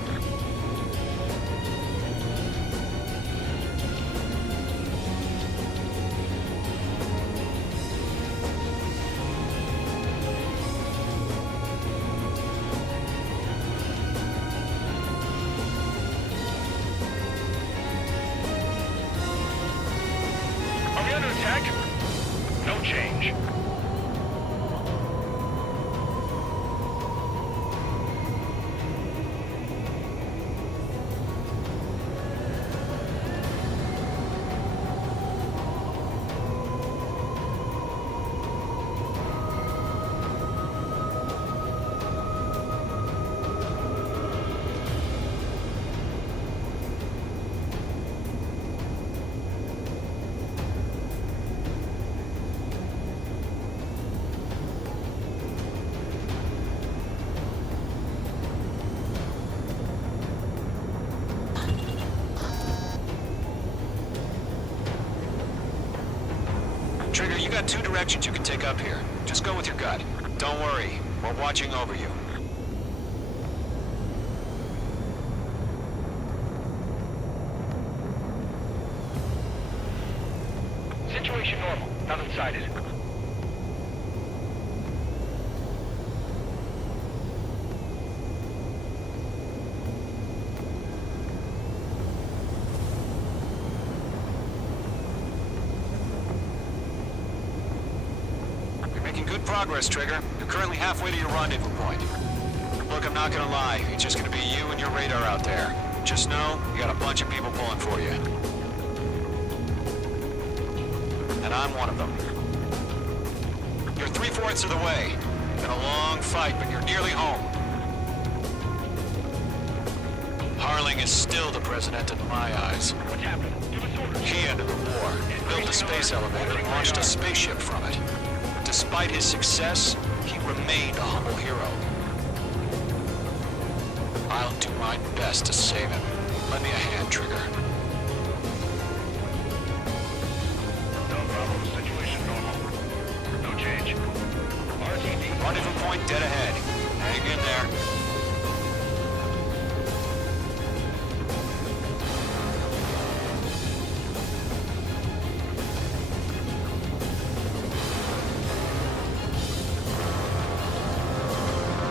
Are we under attack? No change. Trigger, you got two directions you can take up here. Just go with your gut. Don't worry, we're watching over you. Situation normal. Nothing sighted. You're making good progress, Trigger. You're currently halfway to your rendezvous point. Look, I'm not gonna lie. It's just gonna be you and your radar out there. Just know, you got a bunch of people pulling for you. And I'm one of them. You're 3/4 of the way. Been a long fight, but you're nearly home. Harling is still the president in my eyes. What's happening? Give us orders. He ended the war, built a space elevator, and launched a spaceship from it. Despite his success, he remained a humble hero. I'll do my best to save him. Lend me a hand, Trigger. No problem. Situation normal. No change. RTD. Rendezvous point dead ahead. Hang in there.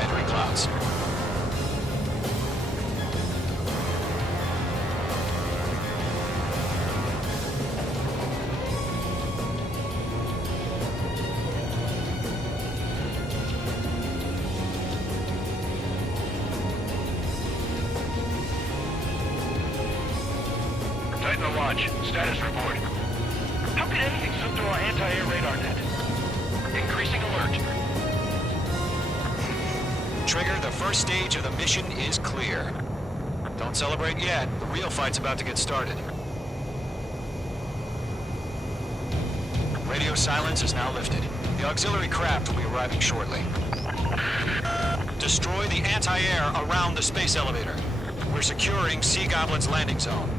Entering clouds. Launch. Status report. How could anything slip through our anti-air radar net? Increasing alert. Trigger, the first stage of the mission is clear. Don't celebrate yet. The real fight's about to get started. Radio silence is now lifted. The auxiliary craft will be arriving shortly. Destroy the anti-air around the space elevator. We're securing Sea Goblin's landing zone.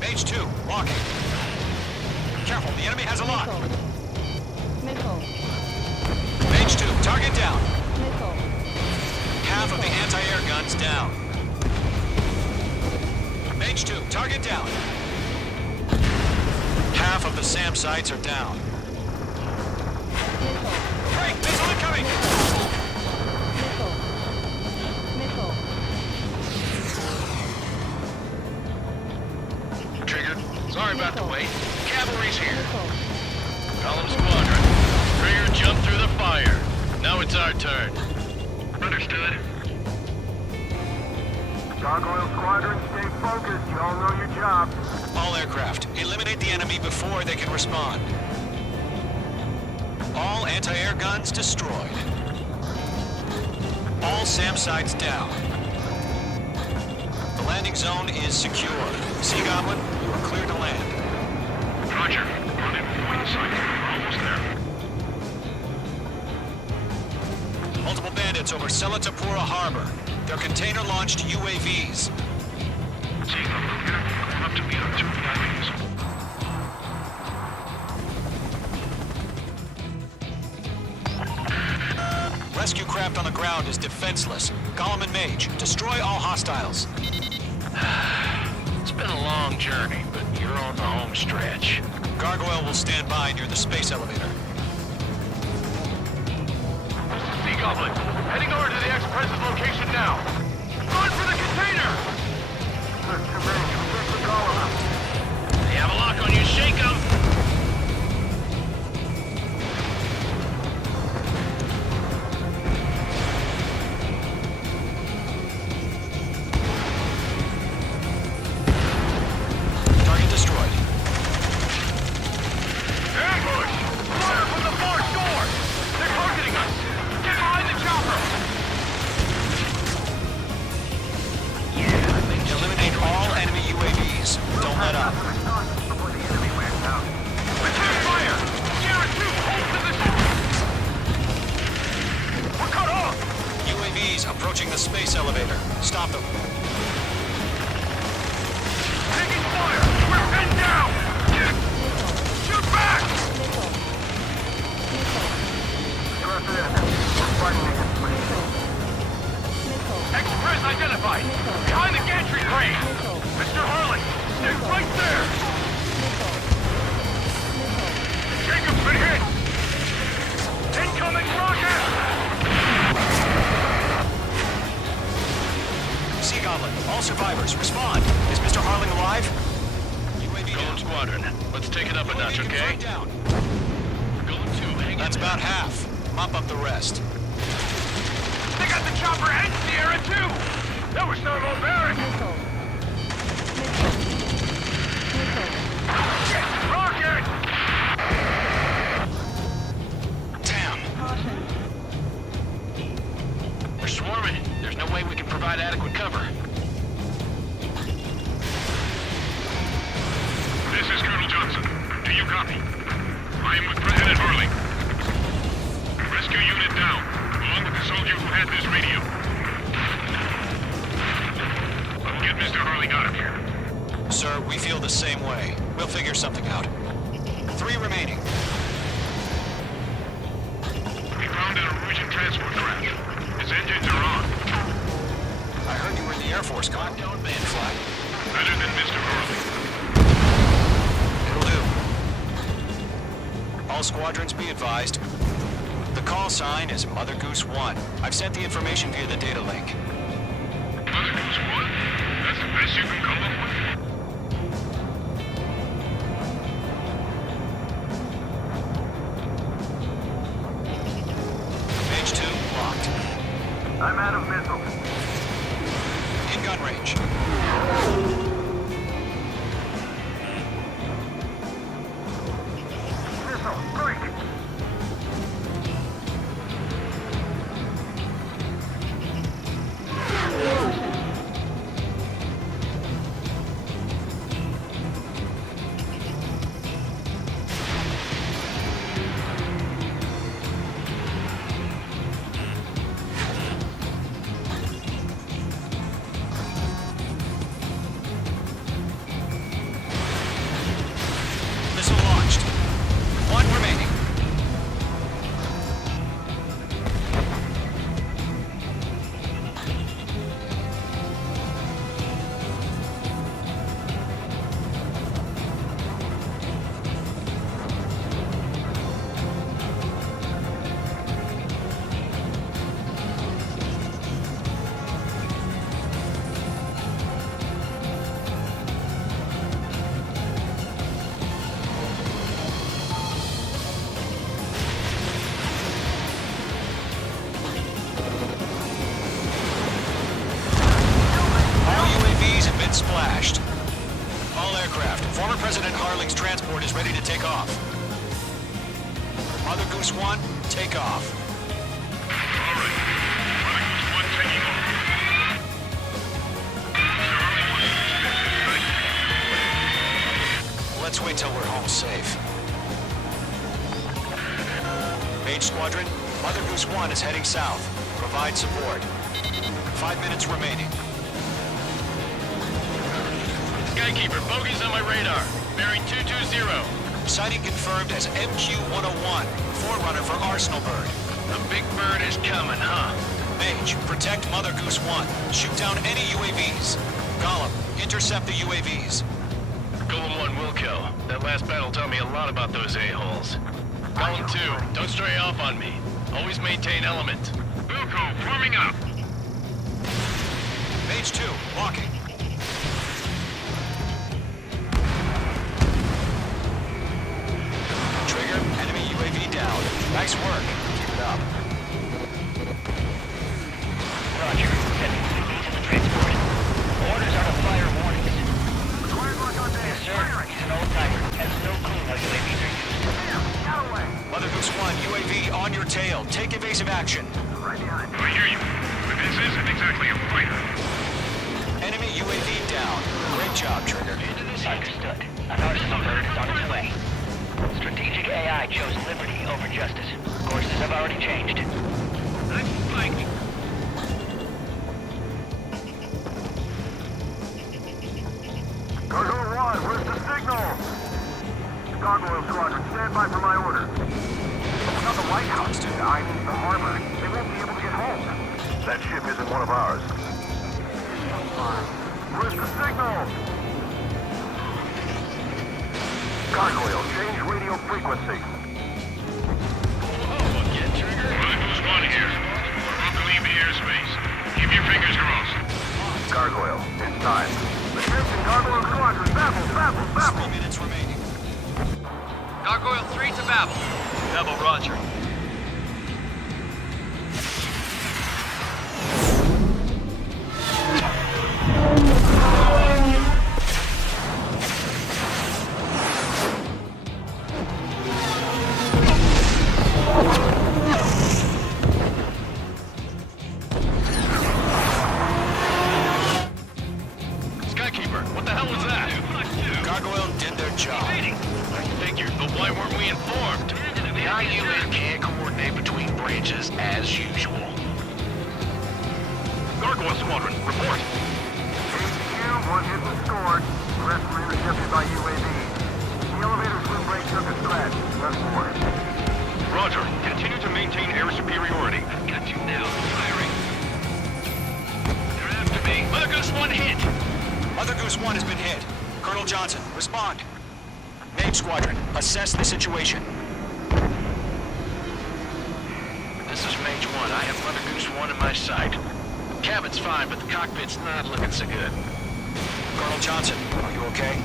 Mage 2, walking. Careful, the enemy has a lock. Middle. Mage 2, target down. Middle. Half of the anti-air guns down. Mage 2, target down. Half of the SAM sites are down. Break! Missile incoming! Trigger, sorry about the wait. Cavalry's here. Column Squadron. Trigger jumped through the fire. Now it's our turn. Understood. Gargoyle Squadron, stay focused. You all know your job. All aircraft, eliminate the enemy before they can respond. All anti-air guns destroyed. All SAM sites down. The landing zone is secure. Sea Goblin, you are clear to land. Roger. On in point sight. We're almost there. Multiple bandits over Selatapura Harbor. They're container-launched UAVs. Seeing them from here, going up to meet our two VIPs. Rescue craft on the ground is defenseless. Gollum and Mage, destroy all hostiles. It's been a long journey, but you're on the home stretch. Gargoyle will stand by near the space elevator. Sea Goblin, heading over to the Express's location now. Run for the container! They have a lock on you, shake 'em! Target destroyed. Ambush! Fire from the far shore! They're targeting us! Get behind the chopper! Eliminate all enemy UAVs. Don't let up. Return fire! Sierra 2, hold position! We're cut off! UAVs approaching the space elevator. Stop them. Taking fire! We're pinned down! Shoot back! Express identified! Behind the gantry crane! Mr. Harlan, stay right there! Jacob's been hit! Incoming rocket! Sea Goblin, all survivors, respond. Is Mr. Harling alive? UAV Golem down. Squadron, let's take it up a notch, UAV okay? confirmed down. Golem 2, hang That's in about there. half. Mop up the rest. They got the chopper and Sierra 2! That was thermobaric! Rocket! Damn. We're swarming. There's no way we can provide adequate cover. This is Colonel Johnson. Do you copy? I am with President Harling. Rescue unit down, along with the soldier who had this radio. I'll get Mr. Harling out of here. Sir, we feel the same way. We'll figure something out. 3 remaining. We found an Norwegian transport craft. Its engines are on. I heard you were in the Air Force, Con. Don't man fly. Better than Mr. Harling. It'll do. All squadrons be advised. The call sign is Mother Goose 1. I've sent the information via the data link. Mother Goose 1? That's the best you can come up with? Mage 2 locked. I'm out of missiles. In gun range. splashed. All aircraft, former President Harling's transport is ready to take off. Mother Goose 1, take off. All right. Mother Goose 1 taking off. Let's wait till we're home safe. Mage Squadron, Mother Goose 1 is heading south. Provide support. 5 minutes remaining. Skykeeper, bogeys on my radar. Bearing 220. Sighting confirmed as MQ-101, forerunner for Arsenal Bird. The big bird is coming, huh? Mage, protect Mother Goose 1. Shoot down any UAVs. Gollum, intercept the UAVs. Golem 1 will kill. That last battle taught me a lot about those a-holes. Golem 2, don't stray off on me. Always maintain element. Wilco, forming up. Mage 2, walking. Trigger, enemy UAV down. Nice work. Keep it up. Roger. Sending CP to the transport. Orders are to fire warnings. Yes, sir. He's an old timer. Has no clue how UAVs are used. Mother Goose 1, UAV on your tail. Take evasive action. I hear you. But this isn't exactly a fighter. Enemy UAV down. Great job, Trigger. Understood. An Arsenal Bird is on its way. Strategic AI chose liberty over justice. Courses have already changed. I'm flanked. Cargo 1, where's the signal? Gargoyle Squadron, stand by for my order. It's not the White House, dude. I mean the harbor. They won't be able to get home. That ship isn't one of ours. Where's the signal? Gargoyle, change radio frequency. Get Trigger. Mother Goose 1 here. We're about to leave the airspace. Keep your fingers crossed. Gargoyle, it's time. Attention, Gargoyle Squadron, Babel. 3 minutes remaining. Gargoyle 3 to Babel. Babel, roger. Skykeeper, what the hell was that? Gargoyle did their job. I figured, but why weren't we informed? The IUN can't coordinate between branches as usual. Gargoyle Squadron, report. HQ, one hit was scored. The rest were intercepted by UAV. The elevator swim brake took a scratch. Nothing more. Roger. Continue to maintain air superiority. Got you now. Firing. They're after me. Mother Goose 1 hit. Mother Goose 1 has been hit. Colonel Johnson, respond. Mage Squadron, assess the situation. This is Mage 1. I have Mother Goose 1 in my sight. Cabin's fine, but the cockpit's not looking so good. Colonel Johnson, are you okay?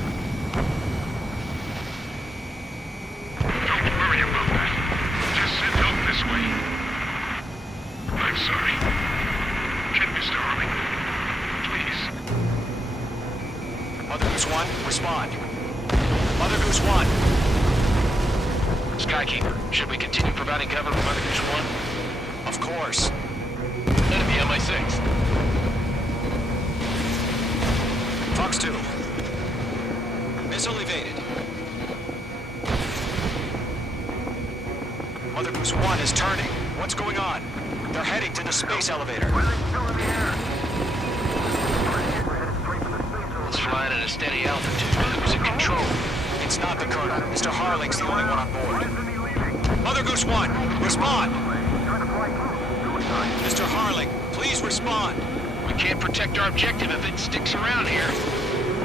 Don't worry about that. Just send help this way. I'm sorry. Get Mr. Harling. Please. Mother Goose 1, respond. Mother Goose 1. Skykeeper, should we continue providing cover for Mother Goose 1? Of course. Enemy on my 6th. Fox 2. Missile evaded. Mother Goose 1 is turning. What's going on? They're heading to the space elevator. It's flying at a steady altitude. Who's in control? It's not the Colonel. Mr. Harling's the only one on board. Mother Goose 1, respond! Mr. Harling, please respond! We can't protect our objective if it sticks around here.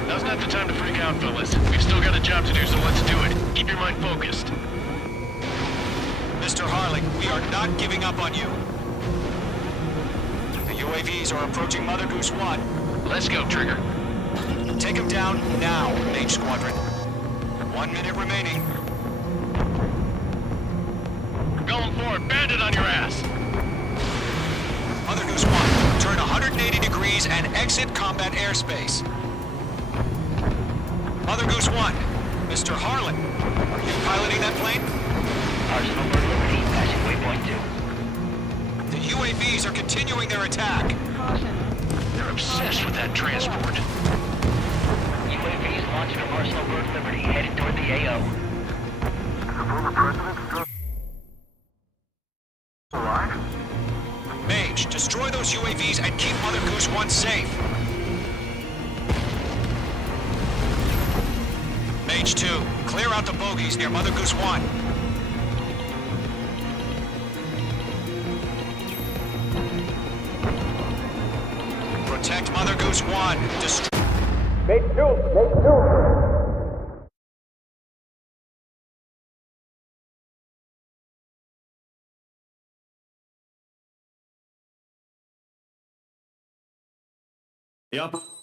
Now's not the time to freak out, fellas. We've still got a job to do, so let's do it. Keep your mind focused. Mr. Harling, we are not giving up on you. The UAVs are approaching Mother Goose 1. Let's go, Trigger. Take him down now, Mage Squadron. 1 minute remaining. Going forward, bandit on your ass. Mother Goose 1, turn 180 degrees and exit combat airspace. Mother Goose 1, Mr. Harlan, are you piloting that plane? Arsenal Bird Liberty, passing waypoint 2. The UAVs are continuing their attack. They're obsessed with that transport. UAVs launched from Arsenal Bird Liberty, headed toward the AO. The former president still alive? Mage, destroy those UAVs and keep Mother Goose 1 safe. Mage 2, clear out the bogies near Mother Goose 1. Protect Mother Goose 1. Destroy. Mate 2! Mate 2! Yup.